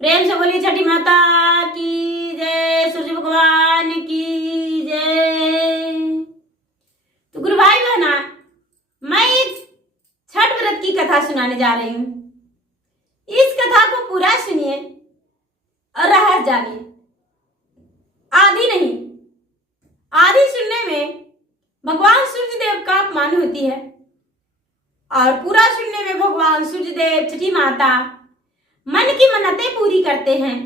प्रेम से बोली छठी माता की जय, सूर्य भगवान की जय। तो गुरु भाई बहना, मैं एक छठ व्रत की कथा सुनाने जा रही हूँ। इस कथा को पूरा सुनिए और रहस्य जानिए। आधी नहीं, आधी सुनने में भगवान सूर्य देव का अपमान होती है और पूरा सुनने में भगवान सूर्य देव, छठी माता मन की मन्नतें पूरी करते हैं,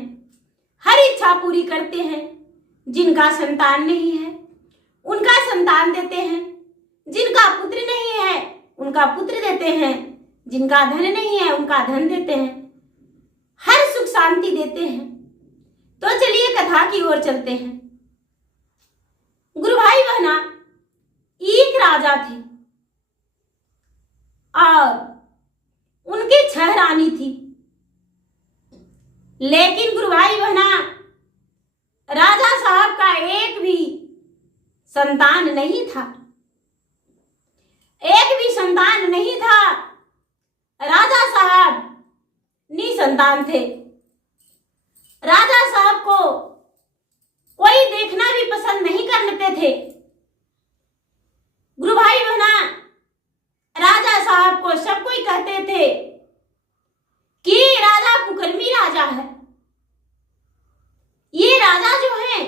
हर इच्छा पूरी करते हैं। जिनका संतान नहीं है उनका संतान देते हैं, जिनका पुत्र नहीं है उनका पुत्र देते हैं, जिनका धन नहीं है उनका धन देते हैं, हर सुख शांति देते हैं। तो चलिए कथा की ओर चलते हैं। गुरु भाई बहना, एक राजा थे और उनकी 6 रानी थी। लेकिन गुरु भाई बहना, राजा साहब का एक भी संतान नहीं था, एक भी संतान नहीं था। राजा साहब निसंतान थे। राजा साहब को कोई देखना भी पसंद नहीं करते थे। गुरु भाई बहना, राजा साहब को सब कोई कहते थे कि राजा कुकर्मी राजा है। ये राजा जो है,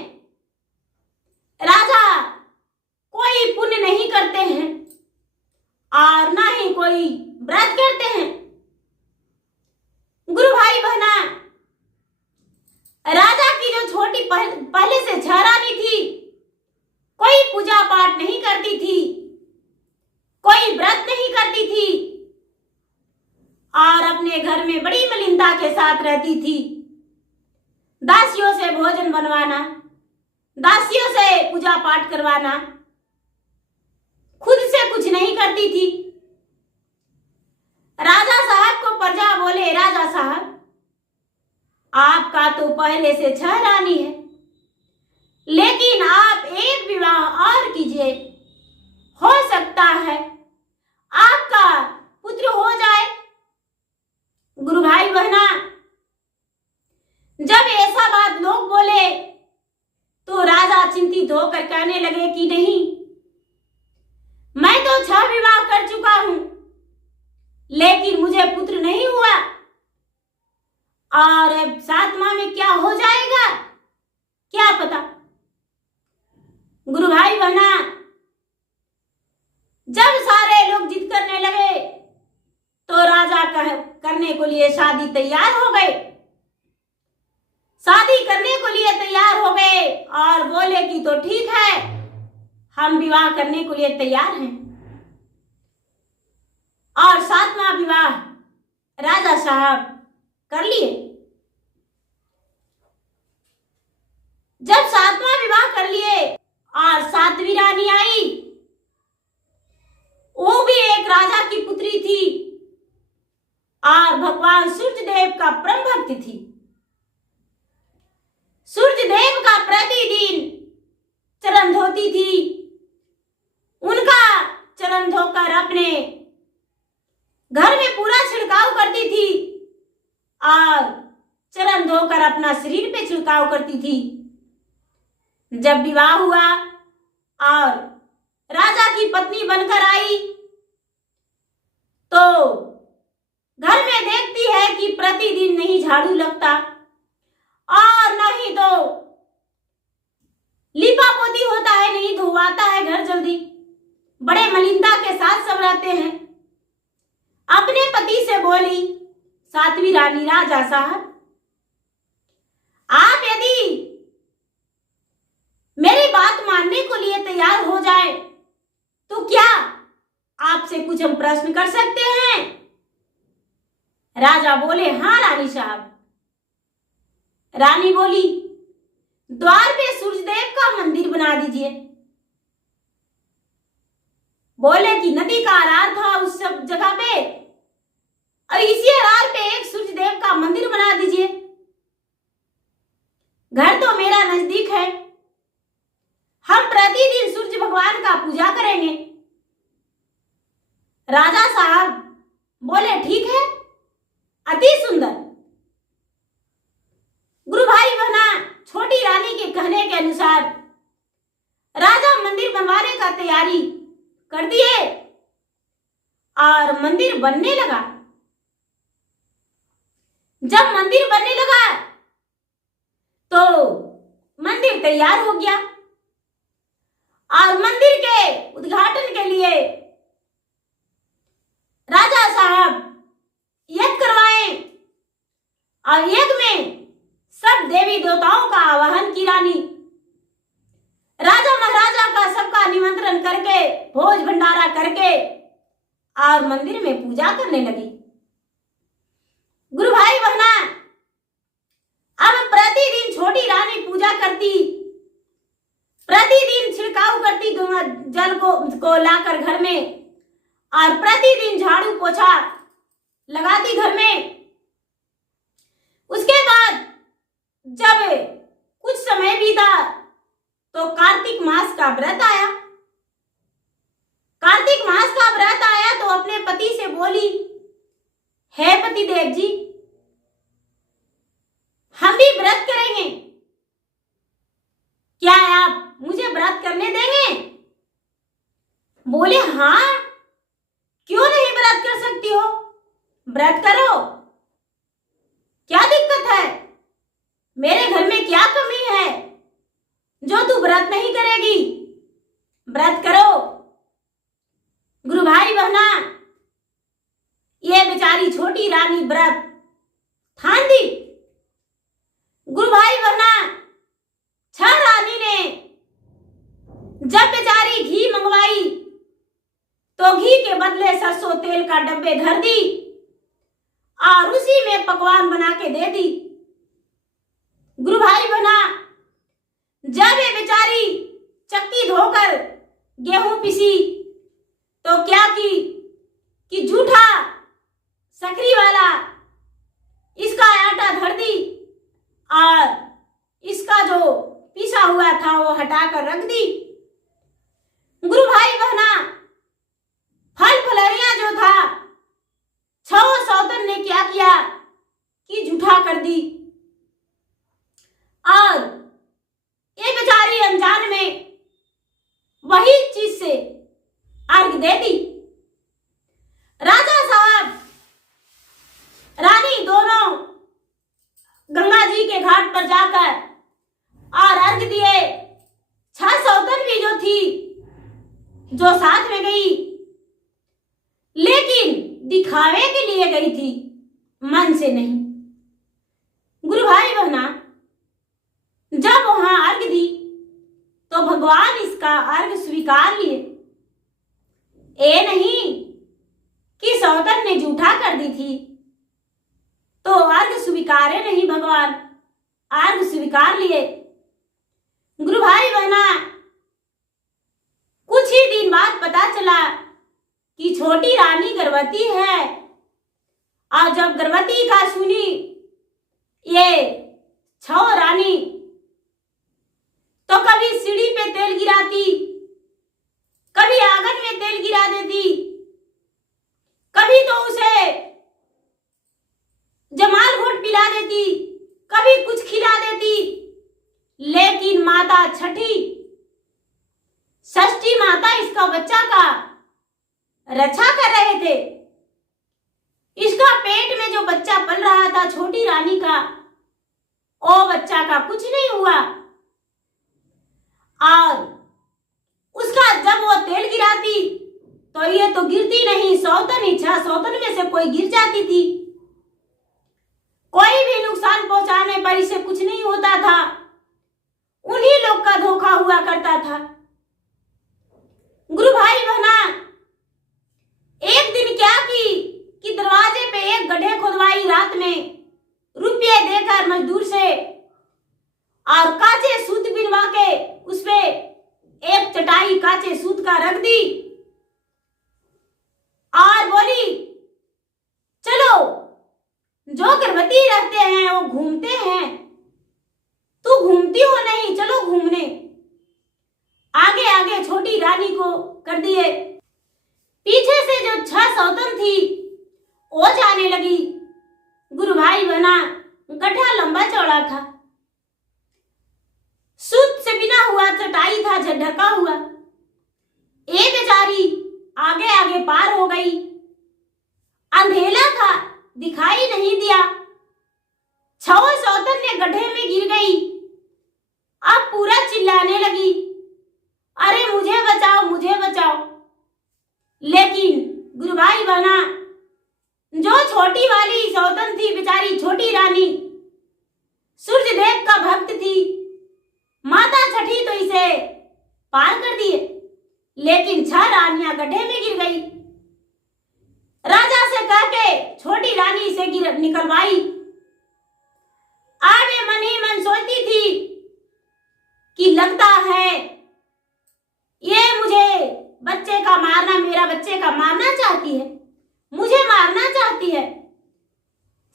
राजा कोई पुण्य नहीं करते हैं और ना ही कोई व्रत करते हैं। गुरु भाई बहना, राजा की जो छोटी पहले से 6 रानी थी, कोई पूजा पाठ नहीं करती थी, कोई व्रत नहीं करती थी और अपने घर में बड़ी मलिनता के साथ रहती थी। दासियों से भोजन बनवाना, दासियों से पूजा पाठ करवाना, खुद से कुछ नहीं करती थी। राजा साहब को प्रजा बोले, राजा साहब आपका तो पहले से 6 रानी है, लेकिन आप एक विवाह और कीजिए, हो सकता है आपका पुत्र हो जाए। गुरु भाई बहना, जब ऐसा बात लोग बोले तो राजा चिंतित होकर कहने लगे कि नहीं, मैं तो 6 विवाह कर चुका हूं, लेकिन मुझे पुत्र नहीं हुआ और अब 7वां में क्या हो जाएगा क्या पता। गुरु भाई बहना, जब सारे लोग जिद करने लगे तो राजा करने को लिए शादी तैयार हो गए, शादी करने को लिए तैयार हो गए और बोले कि तो ठीक है, हम विवाह करने को लिए तैयार हैं। और 7वां विवाह राजा साहब कर लिए। जब 7वां विवाह कर लिए और 7वीं रानी आई, वो भी एक राजा की पुत्री थी और भगवान सूर्य देव का परम भक्त थी। सूर्य देव का प्रतिदिन चरण धोती थी, उनका चरण धोकर अपने घर में पूरा छिड़काव करती थी और चरण धोकर अपना शरीर पे छिड़काव करती थी। जब विवाह हुआ और राजा की पत्नी बनकर आई तो घर में देखती है कि प्रतिदिन नहीं झाड़ू लगता और नहीं तो लीपा पोती होता है, नहीं धुआता है घर जल्दी। बड़े मलिनता के साथ सब रहते हैं। अपने पति से बोली, 7वीं रानी, राजा साहब आप यदि मेरी बात मानने को लिए तैयार हो जाए तो क्या आपसे कुछ हम प्रश्न कर सकते हैं? राजा बोले, हाँ रानी साहब। रानी बोली, द्वार पे सूर्यदेव का मंदिर बना दीजिए। बोले कि नदी का आधार था उस सब जगह पे और इसी आधार पे एक सूर्यदेव का मंदिर बना दीजिए। घर तो मेरा नजदीक है, हम प्रतिदिन सूर्य भगवान का पूजा करेंगे। राजा साहब बोले, ठीक है, अति सुंदर। अनुसार राजा मंदिर बनवाने का तैयारी कर दिए और मंदिर बनने लगा। जब मंदिर बनने लगा तो मंदिर तैयार हो गया और मंदिर के उद्घाटन के लिए राजा साहब यज्ञ करवाए और यज्ञ में सब देवी देवताओं का आवाहन की रानी राजा महाराजा का सबका निमंत्रण करके भोज भंडारा करके और मंदिर में पूजा करने लगी। गुरु भाई बहना, अब प्रतिदिन छोटी रानी पूजा करती, प्रतिदिन छिड़काव करती गंगा जल को लाकर घर में और प्रतिदिन झाड़ू पोछा लगाती घर में। उसके बाद जब कुछ समय बीता तो कार्तिक मास का व्रत आया। कार्तिक मास का व्रत आया तो अपने पति से बोली, हे पति देव जी, हम भी व्रत करेंगे, क्या आप मुझे व्रत करने देंगे? बोले, हाँ, क्यों नहीं व्रत कर सकती हो, व्रत करो, क्या दिक्कत है? मेरे घर में क्या कमी है जो तू व्रत नहीं करेगी? व्रत करो। गुरु भाई बहना, ये बेचारी छोटी रानी व्रत ठान दी। गुरु भाई बहना, छह रानी ने जब बेचारी घी मंगवाई तो घी के बदले सरसों तेल का डब्बे धर दी और उसी में पकवान बना के दे दी। गुरु भाई बहना, जब ये बेचारी चक्की धोकर गेहूं पीसी तो क्या की कि झूठा सकरी वाला इसका आटा धर दी और इसका जो पीसा हुआ था वो हटाकर रख दी। गुरु भाई बहना, फल फलहरियां जो था छह सौतन ने क्या किया कि झूठा कर दी और ये बेचारी अनजान में वही चीज से अर्घ दे दी। राजा साहब रानी दोनों गंगा जी के घाट पर जाकर और अर्घ दिए। छह सौतन भी जो थी जो साथ में गई, लेकिन दिखावे के लिए गई थी, मन से नहीं। गुरु भाई बहना, जब वहां अर्घ दी तो भगवान इसका अर्घ स्वीकार लिए। ये नहीं कि सौतन ने झूठा कर दी थी तो अर्घ स्वीकारे नहीं, भगवान अर्घ स्वीकार लिए। गुरु भाई बहना, कुछ ही दिन बाद पता चला कि छोटी रानी गर्भवती है और जब गर्भवती का सुनी ये छह रानी तो कभी सीढ़ी पे तेल गिराती, कभी आंगन में तेल गिरा देती, कभी तो उसे जमाल घोट पिला देती, कभी कुछ खिला देती। लेकिन माता छठी षष्ठी माता इसका बच्चा का रक्षा कर रहे थे। इसका पेट में जो बच्चा पल रहा था छोटी रानी का, वो बच्चा का कुछ नहीं हुआ और उसका जब वो तेल गिराती तो ये तो गिरती नहीं, सौतन ही छह सौतन में से कोई गिर जाती थी। कोई भी नुकसान पहुंचाने पर इसे कुछ नहीं होता था, उन्हीं लोग का धोखा हुआ करता था। गुरु भाई बहना, एक दिन क्या की कि दरवाजे पे एक गड्ढे खुदवाई रात में रुपये देकर मजदूर से और काचे सूत बिनवा के उसपे एक चटाई काचे सूत का रख दी और बोली, चलो जो गर्भवती रहते हैं वो घूमते हैं, तू घूमती हो नहीं, चलो घूमने। आगे आगे छोटी रानी को कर दिए। पीछे से जो छह सौतन थी वो जाने लगी। गुरु भाई बना, गड्ढा लंबा चौड़ा था, सूत से ढका हुआ। ए बेचारी आगे आगे पार हो गई। अंधेला था, दिखाई नहीं दिया। छओ सौतन ने गड्ढे में गिर गई। अब पूरा चिल्लाने लगी, अरे मुझे बचाओ, मुझे बचाओ। लेकिन गुरु भाई बहना, जो छोटी वाली सौतन थी, बेचारी छोटी रानी, सूर्य देव का भक्त थी, माता छठी तो इसे पार कर दिए। लेकिन 6 रानियां गड्ढे में गिर गई। राजा से कह के छोटी रानी से निकलवाई। आगे मन ही मन सोचती थी कि लगता है ये मुझे बच्चे का मारना, मेरा बच्चे का मारना चाहती है, मुझे मारना चाहती है।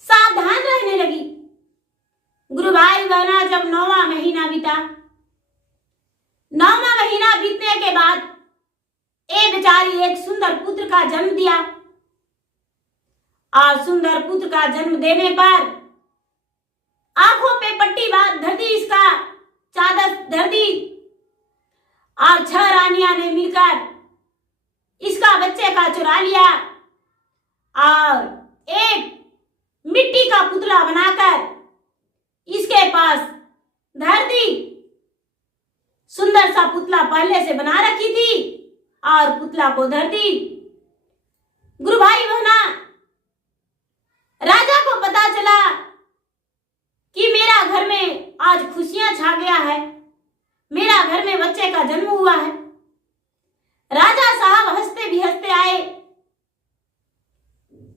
सावधान रहने लगी। गुरु भाई बहना, जब 9वां महीना बीता, 9वां महीना बीतने के बाद ए बेचारी एक सुंदर पुत्र का जन्म दिया। और सुंदर पुत्र का जन्म देने पर आंखों पे पट्टी बांध धर दी, इसका चादर धर दी। और 6 रानियां ने मिलकर इसका बच्चे का चुरा लिया और एक मिट्टी का पुतला बनाकर इसके पास धर दी। सुंदर सा पुतला पहले से बना रखी थी और पुतला को धर दी। गुरु भाई बहना, राजा को पता चला कि मेरा घर में आज खुशियां छा गया है, मेरा घर में बच्चे का जन्म हुआ है। राजा साहब हंसते भी हंसते आए।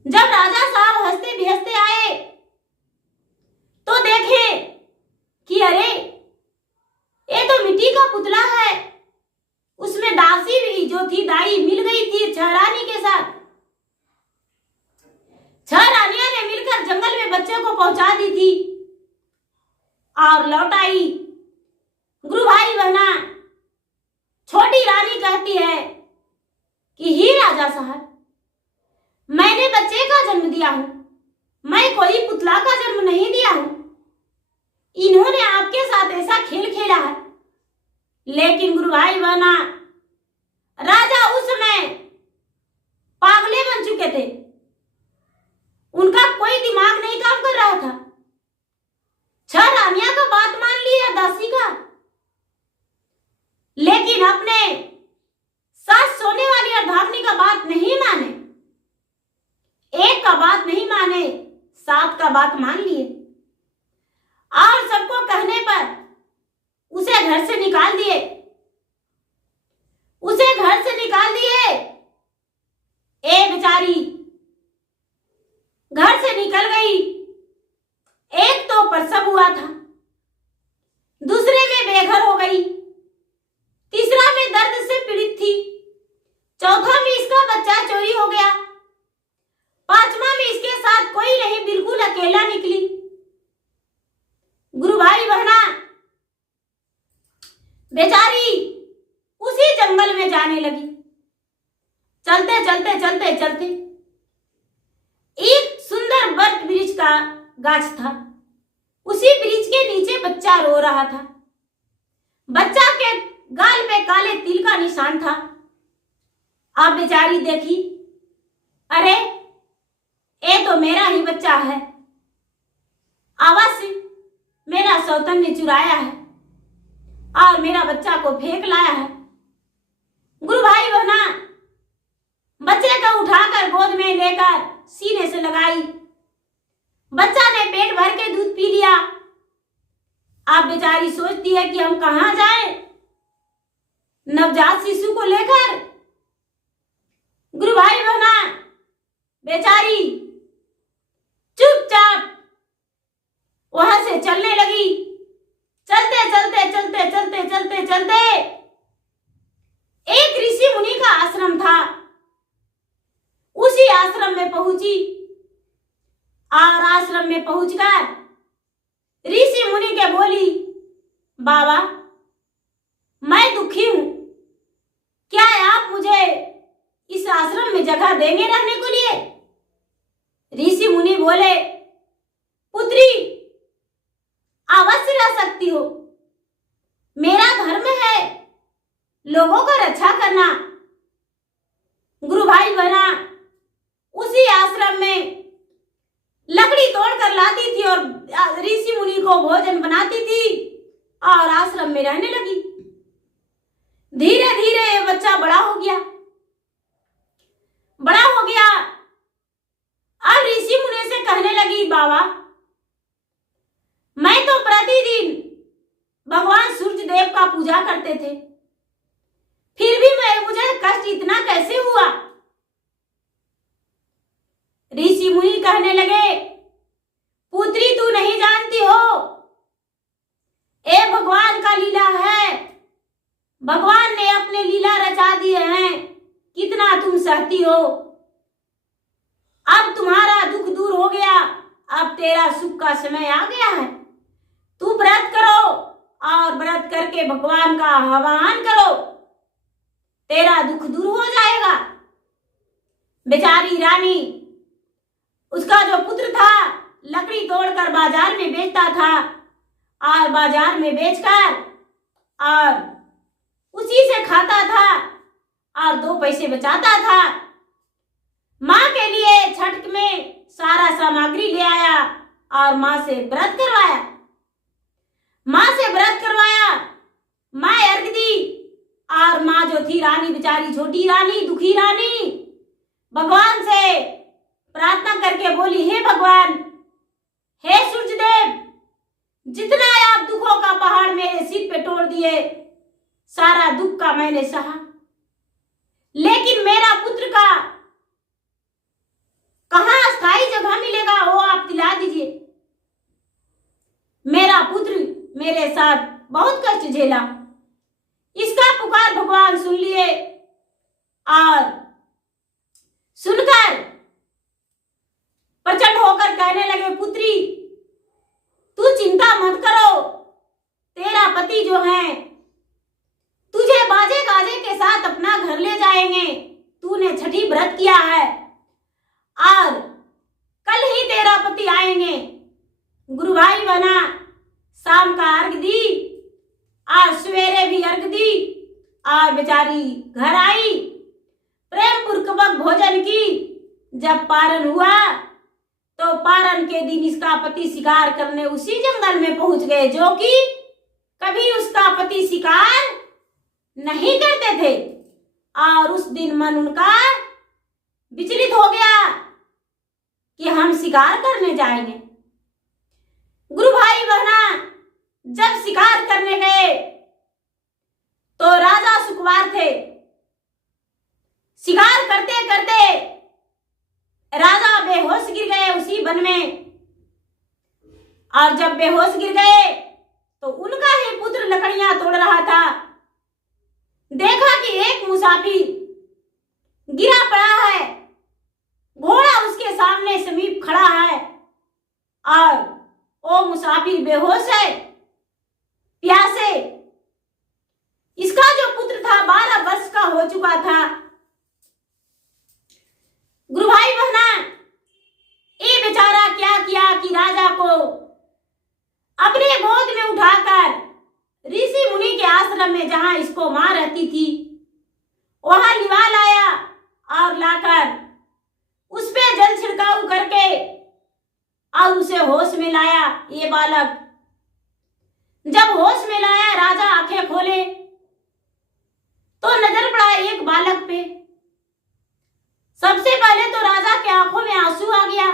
जब राजा साहब हंसते भी हंसते आए तो देखे कि अरे ये तो मिट्टी का पुतला है। उसमें दासी भी जो थी, दाई मिल गई थी 6 रानी के साथ। 6 रानियां ने मिलकर जंगल में बच्चे को पहुंचा दी थी और लौट आई। गुरु भाई बहना, छोटी रानी कहती है कि ही राजा साहब, मैंने बच्चे का जन्म दिया हूं, मैं कोई पुतला का जन्म नहीं दिया हूं। इन्होंने आपके साथ ऐसा खेल खेला है। लेकिन गुरु भाई बहना, राजा उस समय पागले बन चुके थे, उनका कोई दिमाग नहीं काम कर रहा था। 6 रानियां का बात मान लिया दासी का, लेकिन अपने सास सोने वाली अर्धांगिनी का बात नहीं माने। एक का बात नहीं माने, 7 का बात मान लिए और सबको कहने पर उसे घर से निकाल दिए। उसे घर से निकाल दिए। ए बेचारी घर से निकल गई। एक तो प्रसव हुआ था, दूसरे में बेघर हो गई, तीसरा में दर्द से पीड़ित थी, चौथा में इसका बच्चा चोरी हो गया, 5वां में इसके साथ कोई नहीं, बिल्कुल अकेला निकली। गुरु भाई बहना, बेचारी उसी जंगल में जाने लगी। चलते चलते चलते चलते एक सुंदर बट वृक्ष का गाछ था। उसी वृक्ष के नीचे बच्चा रो रहा था। बच्चा के गाल पे काले तिल का निशान था। अब बेचारी देखी, अरे ये तो मेरा ही बच्चा है, अवश्य मेरा सौतन ने चुराया है और मेरा बच्चा को फेंक लाया है। गुरु भाई बहना, बच्चे को उठाकर गोद में लेकर सीने से लगाई। बच्चा ने पेट भर के दूध पी लिया। अब बेचारी सोचती है कि हम कहां जाएं नवजात शिशु को लेकर। गुरु भाई बहना, बेचारी चुपचाप वहां से चलने लगी। चलते चलते चलते चलते चलते चलते एक ऋषि मुनि का आश्रम था। उसी आश्रम में पहुंची और आश्रम में पहुंचकर ऋषि मुनि के बोली, बाबा मैं दुखी हूं, क्या आप मुझे इस आश्रम में जगह देंगे रहने के लिए? ऋषि मुनि बोले, पुत्री अवश्य रह सकती हो, मेरा धर्म है लोगों का रक्षा करना। गुरु भाई बहना उसी आश्रम में लकड़ी तोड़कर लाती थी और ऋषि मुनि को भोजन बनाती थी और आश्रम में रहने लगी। धीरे धीरे ये बच्चा बड़ा हो गया। अब ऋषि मुनि से कहने लगी, बाबा मैं तो प्रतिदिन भगवान सूर्य देव का पूजा करते थे, फिर भी मुझे कष्ट इतना कैसे हुआ। ऋषि मुनि कहने लगे, पुत्री तू नहीं जानती हो, ये भगवान का लीला है। भगवान ने अपने लीला रचा दिए हैं, कितना तुम सहती हो। अब तुम्हारा दुख दूर हो गया, अब तेरा सुख का समय आ गया है। तू व्रत करो और व्रत करके भगवान का आह्वान करो, तेरा दुख दूर हो जाएगा। बेचारी रानी, उसका जो पुत्र था लकड़ी तोड़कर बाजार में बेचता था और बाजार में बेचकर और उसी से खाता था और 2 पैसे बचाता था। माँ के लिए छठ में सारा सामग्री ले आया और माँ से व्रत करवाया। माँ अर्घ दी और माँ जो थी रानी, बेचारी छोटी रानी, दुखी रानी, भगवान से प्रार्थना करके बोली, हे भगवान, हे सूर्य देव, जितना आप दुखों का पहाड़ मेरे सिर पे तोड़ दिए, सारा दुख का मैंने सहा, लेकिन मेरा पुत्र का कहाँ स्थायी जगह मिलेगा वो आप दिला दीजिए। मेरा पुत्र मेरे साथ बहुत कष्ट झेला। इसका पुकार भगवान सुन लिए और सुनकर प्रचंड होकर कहने लगे, पुत्री तू चिंता मत करो, तेरा पति जो है तुझे बाजे गाजे के साथ अपना घर ले जाएंगे। तूने छठी व्रत किया है और कल ही तेरा पति आएंगे। गुरु भाई बना शाम का अर्घ दी और सवेरे भी अर्घ दी और बेचारी घर आई, प्रेम पूर्वक भोजन की। जब पारण हुआ तो पारण के दिन इसका पति शिकार करने उसी जंगल में पहुंच गए जो कि कभी उसका पति शिकार नहीं करते थे। और उस दिन मन उनका विचलित हो गया कि हम शिकार करने जाएंगे। गुरु भाई बहना जब शिकार करने गए तो राजा सुकुमार थे। शिकार करते करते राजा बेहोश गिर गए उसी वन में। और जब बेहोश गिर गए तो उनका ही पुत्र लकड़ियां तोड़ रहा था। देखा कि एक मुसाफिर गिरा पड़ा है, घोड़ा उसके सामने समीप खड़ा है और वो मुसाफिर बेहोश है, प्यासे। इसका जो पुत्र था 12 वर्ष का हो चुका था। गुरु भाई बहना, ये बेचारा क्या किया कि राजा को अपने गोद में उठाकर ऋषि मुनि के आश्रम में जहां इसको मां रहती थी वहां लिवा लाया और लाकर उस पे जल छिड़काव करके और उसे होश में लाया। ये बालक जब होश में लाया, राजा आंखें खोले तो नजर पड़ा एक बालक पे। सबसे पहले तो राजा के आंखों में आंसू आ गया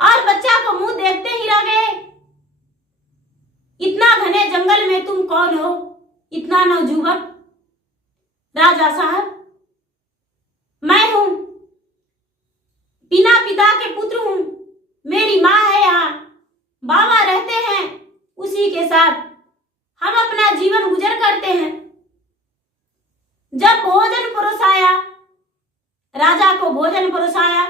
और बच्चा को मुंह देखते ही रह गए। इतना घने जंगल में तुम कौन हो, इतना नौजुवक? राजा साहब, मैं हूं, बिना पिता के पुत्र हूं, मेरी माँ है यहाँ, बाबा रहते हैं, उसी के साथ हम अपना जीवन गुजर करते हैं। जब भोजन परोसाया, राजा को भोजन परोसाया,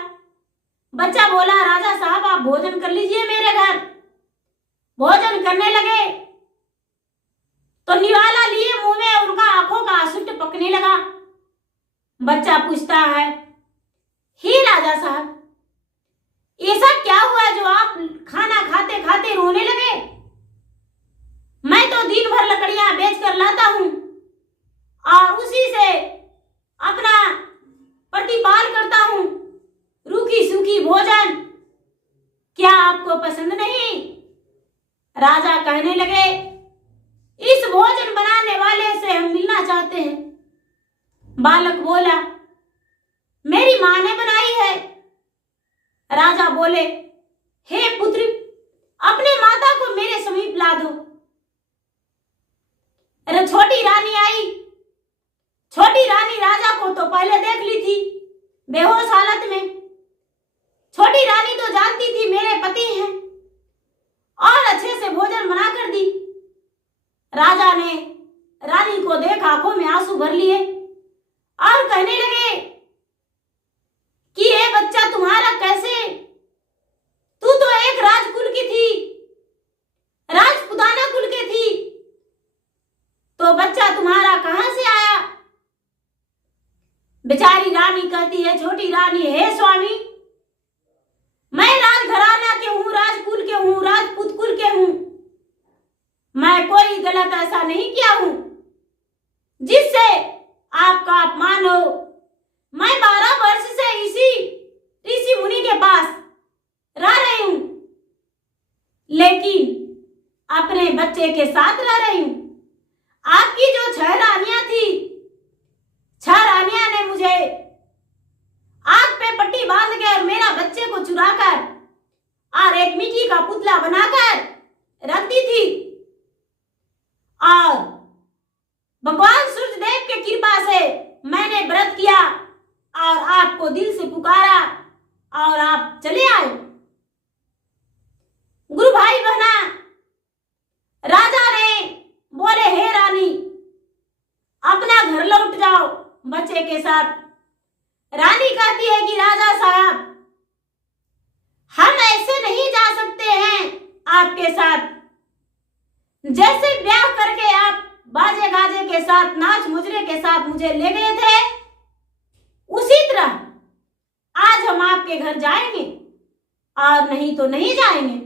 बच्चा बोला, राजा साहब आप भोजन कर लीजिए मेरे घर। भोजन करने लगे तो निवाला लिए मुंह में, उनका आंखों का आंसू टपकने लगा। बच्चा पूछता है, हे राजा साहब, ऐसा क्या हुआ जो आप खाना खाते खाते रोने लगे? मैं तो दिन भर लकड़ियां बेच कर लाता हूं, क्या आपको पसंद नहीं? राजा कहने लगे, इस भोजन बनाने वाले से हम मिलना चाहते हैं। बालक बोला, मेरी मां ने बनाई है। राजा बोले, हे पुत्र, अपने माता को मेरे समीप ला दो। अरे छोटी रानी आई। छोटी रानी राजा को तो पहले देख ली थी बेहोश हालत में। छोटी रानी तो जानती थी मेरे पति हैं और अच्छे से भोजन बना कर दी। राजा ने रानी को देख आंखों में आंसू भर लिए और कहने लगे कि ये बच्चा तुम्हारा कैसे? तू तो एक राजकुल की थी, राजपुताना कुल की थी, तो बच्चा तुम्हारा कहां से आया? बेचारी रानी कहती है, छोटी रानी, हे स्वामी, मैं राजघराना के हूं, राजकुल के हूं, राजपूत कुल के हूं। मैं कोई गलत ऐसा नहीं किया हूं जिससे आपका अपमान हो। मैं 12 वर्ष से इसी ऋषि मुनि के पास रह रही हूं, लेकिन अपने बच्चे के साथ रह रही हूं। आपकी जो 6 रानियां थी, 6 रानियां ने मुझे आग पे पट्टी बांध के और मेरा बच्चे को चुराकर और एक मिट्टी का पुतला बनाकर रख दी थी। और भगवान सूर्यदेव के कृपा से मैंने व्रत किया और आपको दिल से पुकारा और आप चले आए। गुरु भाई बहना, राजा ने बोले, हे रानी, अपना घर लौट जाओ बच्चे के साथ। रानी कहती है कि राजा साहब, हम ऐसे नहीं जा सकते हैं आपके साथ। जैसे ब्याह करके आप बाजे गाजे के साथ, नाच मुजरे के साथ मुझे ले गए थे, उसी तरह आज हम आपके घर जाएंगे और नहीं तो नहीं जाएंगे।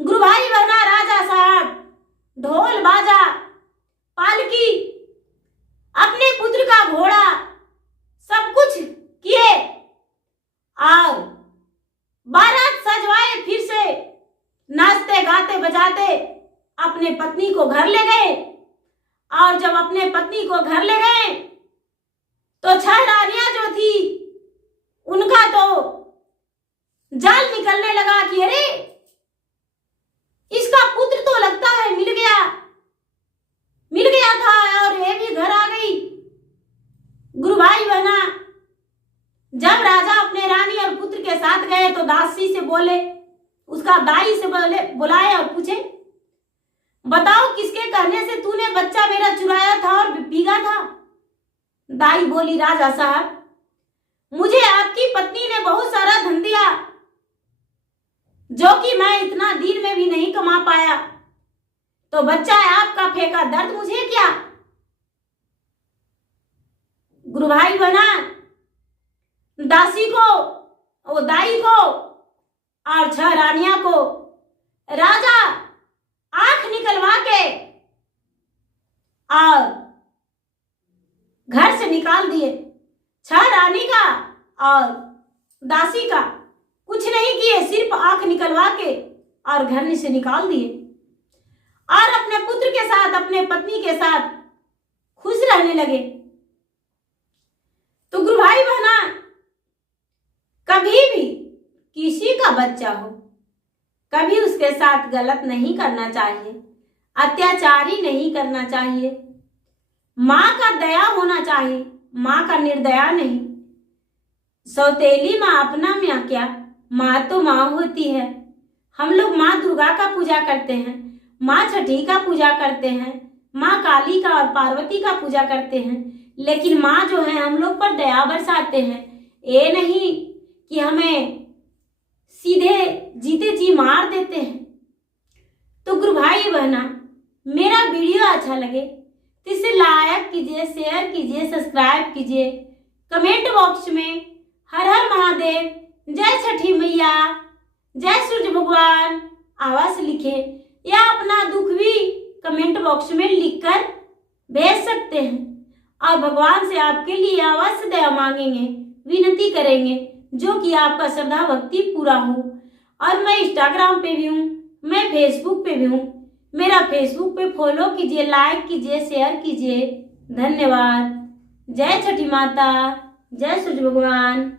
गुरु भाई बहना, राजा साहब ढोल बाजा, पालकी, अपने पुत्र का घोड़ा सब कुछ किए और बारात सजवाए। फिर से नाचते गाते बजाते अपने पत्नी को घर ले गए। और जब अपने पत्नी को घर ले गए तो 6 रानियां जो थी उनका तो जाल निकलने लगा कि अरे, इसका पुत्र तो लगता है मिल गया था और ये भी घर आ गई। गुरु भाई बहना, जब राजा अपने रानी और पुत्र के साथ गए तो दासी से बोले, उसका दाई से बुलाए और पूछे, बताओ किसके कहने से तूने बच्चा मेरा चुराया था और भीगा था? दाई बोली, राजा साहब, मुझे आपकी पत्नी ने बहुत सारा धन दिया जो कि मैं इतना दिन में भी नहीं कमा पाया, तो बच्चा है आपका फेंका, दर्द मुझे क्या? गुरु भाई बहना, दासी को, वो दाई को और 6 रानियां को राजा आंख निकलवा के और घर से निकाल दिए। 6 रानी का और दासी का कुछ नहीं किए, सिर्फ आंख निकलवा के और घर से निकाल दिए और अपने पुत्र के साथ, अपने पत्नी के साथ खुश रहने लगे। तो गुरु भाई बहना, कभी भी किसी का बच्चा हो, कभी उसके साथ गलत नहीं करना चाहिए, अत्याचारी नहीं करना चाहिए। माँ का दया होना चाहिए, माँ का निर्दया नहीं। सौतेली माँ अपना माँ क्या, माँ तो माँ होती है। हम लोग माँ दुर्गा का पूजा करते हैं, माँ छठी का पूजा करते हैं, माँ काली का और पार्वती का पूजा करते हैं, लेकिन माँ जो है हम लोग पर दया बरसाते हैं। ये नहीं कि हमें सीधे जीते जी मार देते हैं। तो गुरु भाई बहना, मेरा वीडियो अच्छा लगे तो इसे लाइक कीजिए, शेयर कीजिए, सब्सक्राइब कीजिए। कमेंट बॉक्स में हर हर महादेव, जय छठी मैया, जय सूर्य भगवान आवाज लिखे या अपना दुख भी कमेंट बॉक्स में लिखकर भेज सकते हैं और भगवान से आपके लिए अवश्य दया मांगेंगे, विनती करेंगे। जो कि आपका श्रद्धा भक्ति पूरा हो। और मैं इंस्टाग्राम पे भी हूँ, मैं फेसबुक पे भी हूँ। मेरा फेसबुक पे फॉलो कीजिए, लाइक कीजिए, शेयर कीजिए। धन्यवाद। जय छठी माता, जय सूर्य भगवान।